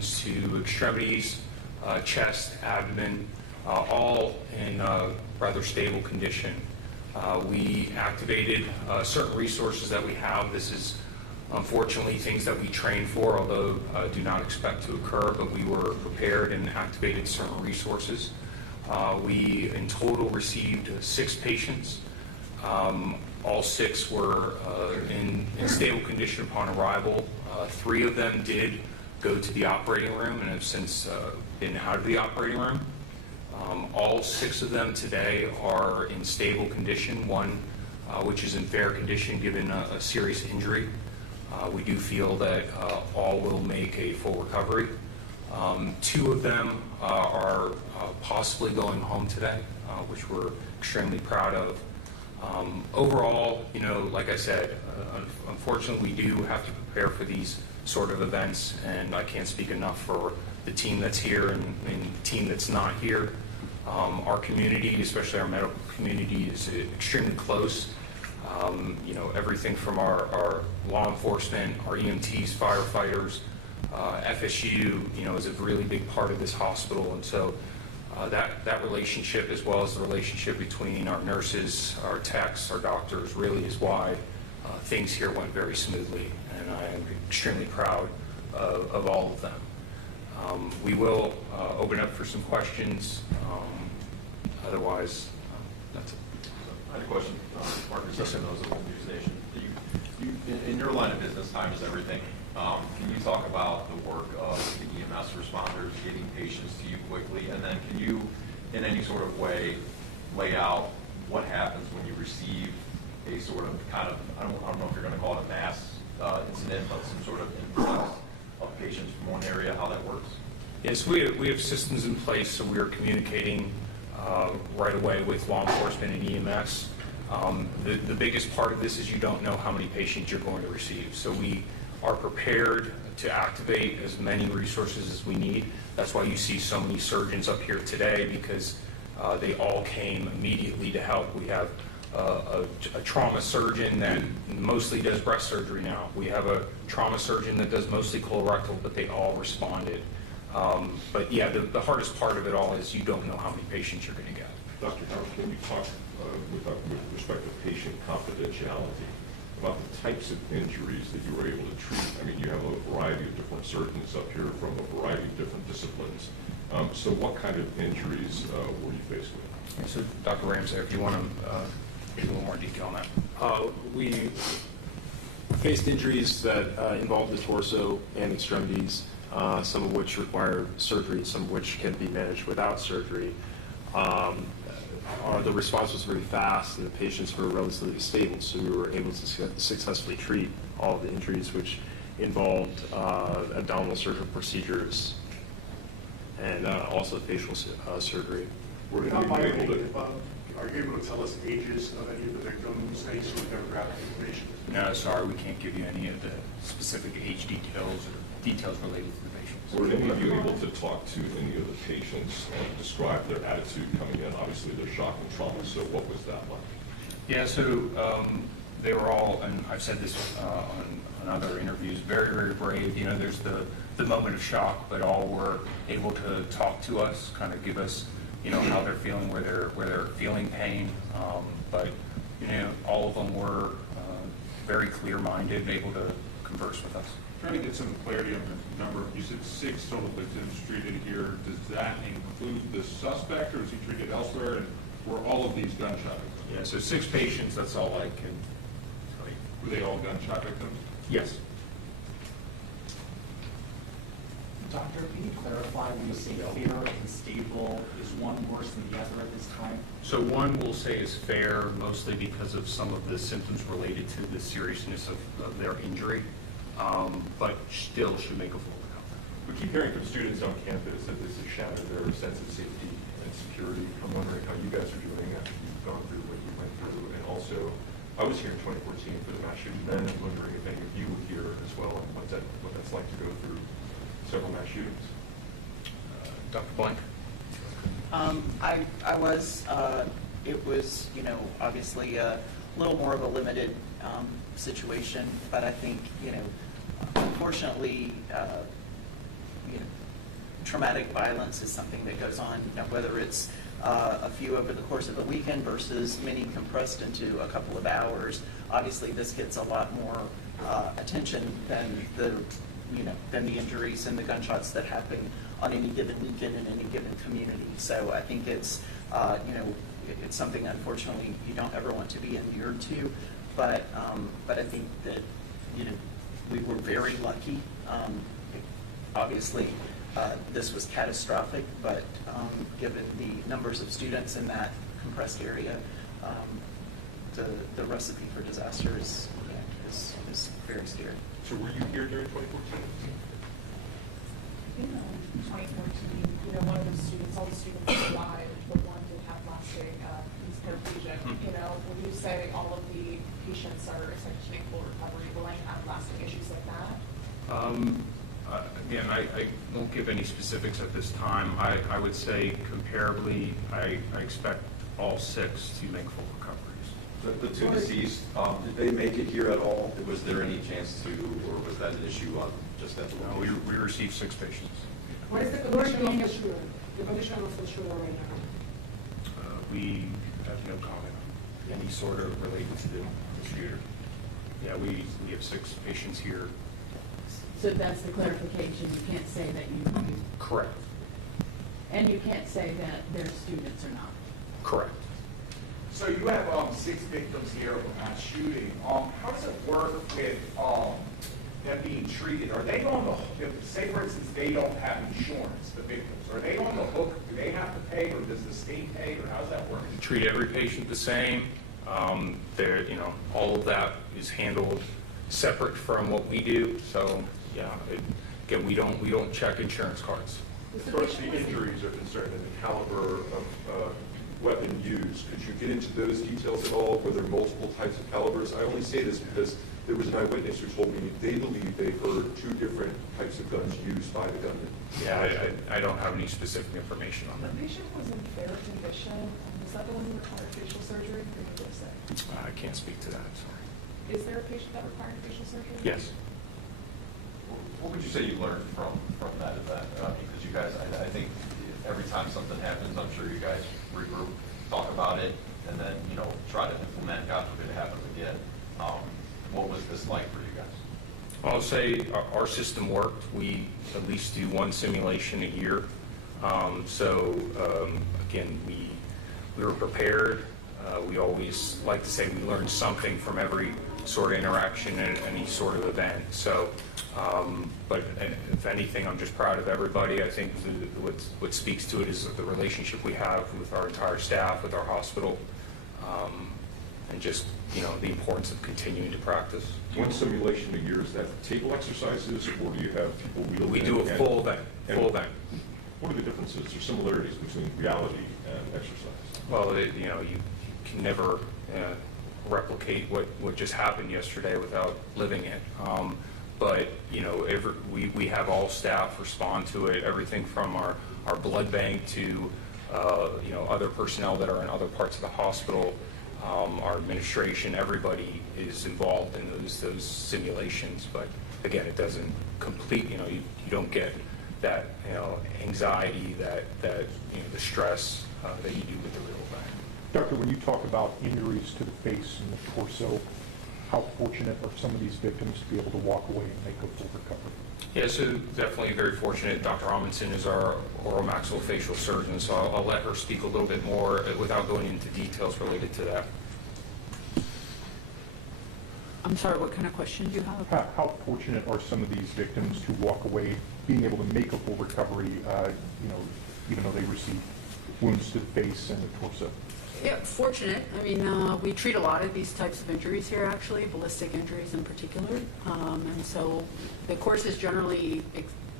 pertains to extremities, chest, abdomen, all in rather stable condition. We activated certain resources that we have. This is unfortunately things that we train for, although do not expect to occur, but we were prepared and activated certain resources. We in total received 6 patients. All 6 were in stable condition upon arrival. 3 of them did go to the operating room and have since been out of the operating room. All 6 of them today are in stable condition, one which is in fair condition given a serious injury. We do feel that all will make a full recovery. 2 of them are possibly going home today, which we're extremely proud of. Overall, like I said, unfortunately we do have to prepare for these sort of events, and I can't speak enough for the team that's here and the team that's not here. Our community, especially our medical community, is extremely close. Everything from our law enforcement, our EMTs, firefighters, FSU, is a really big part of this hospital, and so that relationship, as well as the relationship between our nurses, our techs, our doctors, really is why things here went very smoothly, and I am extremely proud of all of them. We will open up for some questions. Otherwise, that's it. I had a question, Marcus, yes, knows of News Nation. In your line of business, time is everything. Can you talk about the work of the EMS responders getting patients to you quickly, and then can you, in any sort of way, lay out what happens when you receive a sort of I don't know if you're going to call it a mass incident, but some sort of influx of patients from one area, how that works? Yes, we have systems in place, so we are communicating right away with law enforcement and EMS. The biggest part of this is you don't know how many patients you're going to receive, so we are prepared to activate as many resources as we need. That's why you see so many surgeons up here today, because they all came immediately to help. We have a trauma surgeon that mostly does breast surgery now. We have a trauma surgeon that does mostly colorectal, but they all responded. But yeah, the hardest part of it all is you don't know how many patients you're going to get. Dr. Howard, can you talk with respect to patient confidentiality about the types of injuries that you were able to treat? I mean, you have a variety of different surgeons up here from a variety of different disciplines. So what kind of injuries were you faced with? Yeah, so Dr. Ramsey, if you want to give a little more detail on that. We faced injuries that involved the torso and extremities, some of which require surgery, some of which can be managed without surgery. The response was very fast, and the patients were relatively stable, so we were able to successfully treat all of the injuries, which involved abdominal surgical procedures and also facial surgery. Were you are you able to tell us ages of any of the victims, any sort of demographic information? No, sorry, we can't give you any of the specific age details or details related to the patients. Were any of you able to talk to any of the patients and describe their attitude coming in? Obviously, they're shock and trauma, so what was that like? Yeah, so they were all, and I've said this on other interviews, very, very brave. There's the moment of shock, but all were able to talk to us, kind of give us, how they're feeling, where they're feeling pain. But all of them were very clear-minded, able to converse with us. Trying to get some clarity on the number. You said 6 total victims treated here. Does that include the suspect, or is he treated elsewhere? And were all of these gunshot victims? Yeah, so 6 patients, that's all I can tell you. Were they all gunshot victims? Yes. Doctor, can you clarify when you say fair and stable, is one worse than the other at this time? So one we'll say is fair, mostly because of some of the symptoms related to the seriousness of their injury, but still should make a full recovery. We keep hearing from students on campus that this has shattered their sense of safety and security. I'm wondering how you guys are doing after you've gone through what you went through. And also, I was here in 2014 for the mass shooting then. I'm wondering if any of you were here as well, and what that's like to go through several mass shootings. Dr. Blank? I was, it was, obviously a little more of a limited situation, but I think, unfortunately, traumatic violence is something that goes on, whether it's a few over the course of a weekend versus many compressed into a couple of hours. Obviously, this gets a lot more attention than the injuries and the gunshots that happen on any given weekend in any given community. So I think it's it's something, unfortunately, you don't ever want to be inured to. But I think that we were very lucky. Obviously, this was catastrophic, but given the numbers of students in that compressed area, the recipe for disaster is very scary. So were you here during 2014? In 2014, one of the students, all the students survived, but one did have lasting paraplegia. When you say all of the patients are expected to make full recovery, will I have lasting issues like that? Again, I won't give any specifics at this time. I would say comparably, I expect all 6 to make full recoveries. The two deceased, did they make it here at all? Was there any chance to, or was that an issue on just that No, location? we received 6 patients. What is the condition of the shooter? The condition of the shooter right now? We have no comment on any sort of related to the shooter. Yeah, we have 6 patients here. So that's the clarification, you can't say that you, Correct. and you can't say that they're students or not. Correct. So you have 6 victims here of a mass shooting. How does it work with them being treated? Are they on the, say for instance, they don't have insurance, the victims, are they on the hook? Do they have to pay, or does the state pay, or how's that work? Treat every patient the same. All of that is handled separate from what we do. So, yeah, again, we don't check insurance cards. As far as the injuries are concerned and the caliber of weapon used, could you get into those details at all? Were there multiple types of calibers? I only say this because there was an eyewitness who told me they believe they heard 2 different types of guns used by the gunman. Yeah, I don't have any specific information on The that. patient was in fair condition. Is that the one who required facial surgery? Or did you say? I can't speak to that, sorry. Is there a patient that required facial surgery? Yes. What would you say you learned from that event? Because you guys, I think every time something happens, I'm sure you guys regroup, talk about it, and then, try to implement, God forbid it happens again. What was this like for you guys? I'll say our system worked. We at least do 1 simulation a year. Again, we were prepared. We always like to say we learned something from every sort of interaction and any sort of event. So, but if anything, I'm just proud of everybody. I think what speaks to it is the relationship we have with our entire staff, with our hospital, and just, the importance of continuing to practice. 1 simulation a year, is that table exercises, or do you have people wheeled We in do a and- full event, full event. What are the differences or similarities between reality and exercise? Well, you can never replicate what just happened yesterday without living it. But we have all staff respond to it, everything from our blood bank to other personnel that are in other parts of the hospital, our administration. Everybody is involved in those simulations. But again, it doesn't complete. You don't get that anxiety, that the stress that you do with the real event. Doctor, when you talk about injuries to the face and the torso, how fortunate are some of these victims to be able to walk away and make a full recovery? Yeah, so definitely very fortunate. Dr. Amundsen is our oral maxillofacial surgeon, so I'll let her speak a little bit more without going into details related to that. I'm sorry, what kind of question do you have? How fortunate are some of these victims to walk away being able to make a full recovery, even though they receive wounds to the face and the torso? Yeah, fortunate. I mean, we treat a lot of these types of injuries here, actually, ballistic injuries in particular. And so the course is generally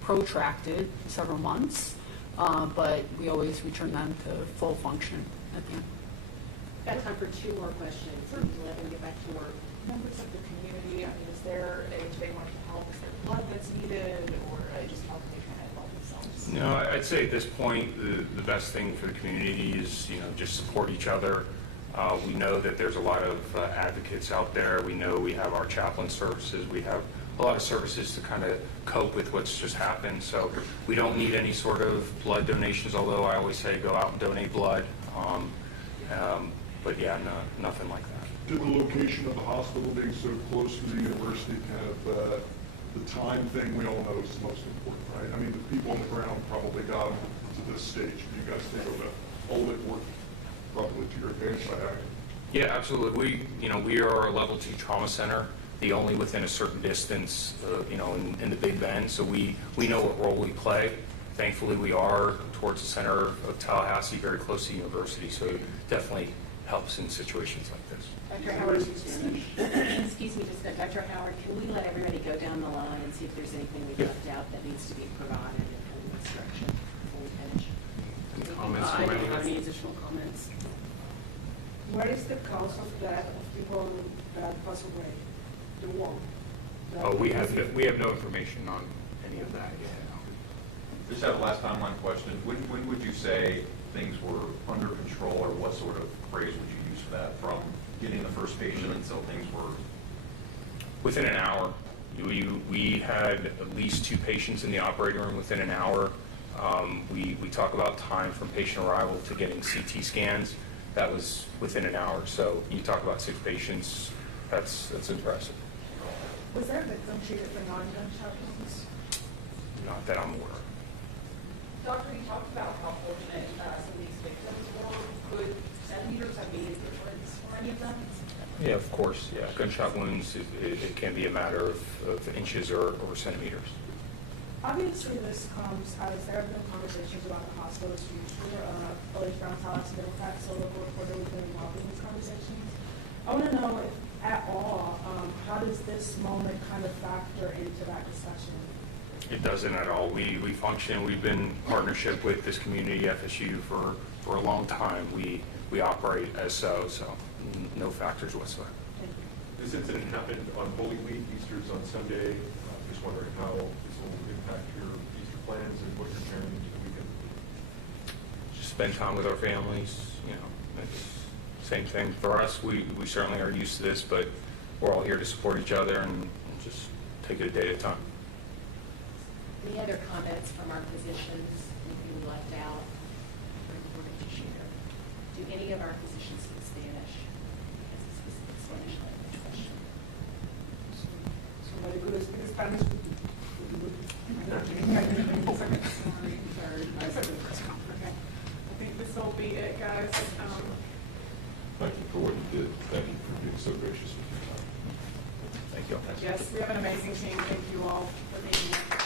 protracted, several months, but we always return them to full function at the end. Got time for 2 more questions, and let them get back to work. Members of the community, is there do they want to help? Is there blood that's needed, or just how can they try to help themselves? No, I'd say at this point, the best thing for the community is, just support each other. We know that there's a lot of advocates out there. We know we have our chaplain services. We have a lot of services to kind of cope with what's just happened. So we don't need any sort of blood donations, although I always say go out and donate blood. But yeah, no, nothing like that. Did the location of the hospital being so close to the university kind of, the time thing we all know is the most important, right? I mean, the people on the ground probably got them to this stage. You guys think of that, all of it worked probably to your advantage by acting. Yeah, absolutely. We are a level 2 trauma center, the only within a certain distance, in the Big Bend. So we know what role we play. Thankfully, we are towards the center of Tallahassee, very close to the university. So it definitely helps in situations like this. Dr. Howard, excuse me, just Dr. Howard, can we let everybody go down the line and see if there's anything we've left out that needs to be provided in instruction before we finish? Comments I from don't anyone? have any additional comments. What is the cause of death of people that pass away? The one? Oh, we have no information on any of that yet. Just have a last timeline question. When would you say things were under control, or what sort of phrase would you use for that, from getting the first patient until things were? Within an hour. We had at least 2 patients in the operating room within an hour. We talk about time from patient arrival to getting CT scans. That was within an hour. So you talk about 6 patients, that's impressive. Was there a victim treated for non-gunshot wounds? Not that I'm aware of. Doctor, you talked about how fortunate some of these victims were. Could centimeters have made a difference for any of them? Yeah, of course, yeah. Gunshot wounds, it can be a matter of inches or centimeters. Obviously, this comes as there have been conversations about the hospital's future. Elise Brown, Tallahassee, Democrats, so local reporter, we've been involved in these conversations. I want to know if, at all, how does this moment kind of factor into that discussion? It doesn't at all. We function, we've been in partnership with this community, FSU, for a long time. We operate as so no factors whatsoever. This incident happened on Holy Week, Easter's on Sunday. Just wondering how this will impact your Easter plans and what you're planning to the weekend. Just spend time with our families, it's same thing for us. We certainly are used to this, but we're all here to support each other and just take it a day at a time. Any other comments from our physicians, anything left out or important to share? Do any of our physicians speak Spanish? Because it's a specific Spanish language question. Somebody could speak Spanish. I think this will be it, guys. Thank you for what you did. Thank you for being so gracious with your time. Thank you. Yes, we have an amazing team. Thank you all for being here.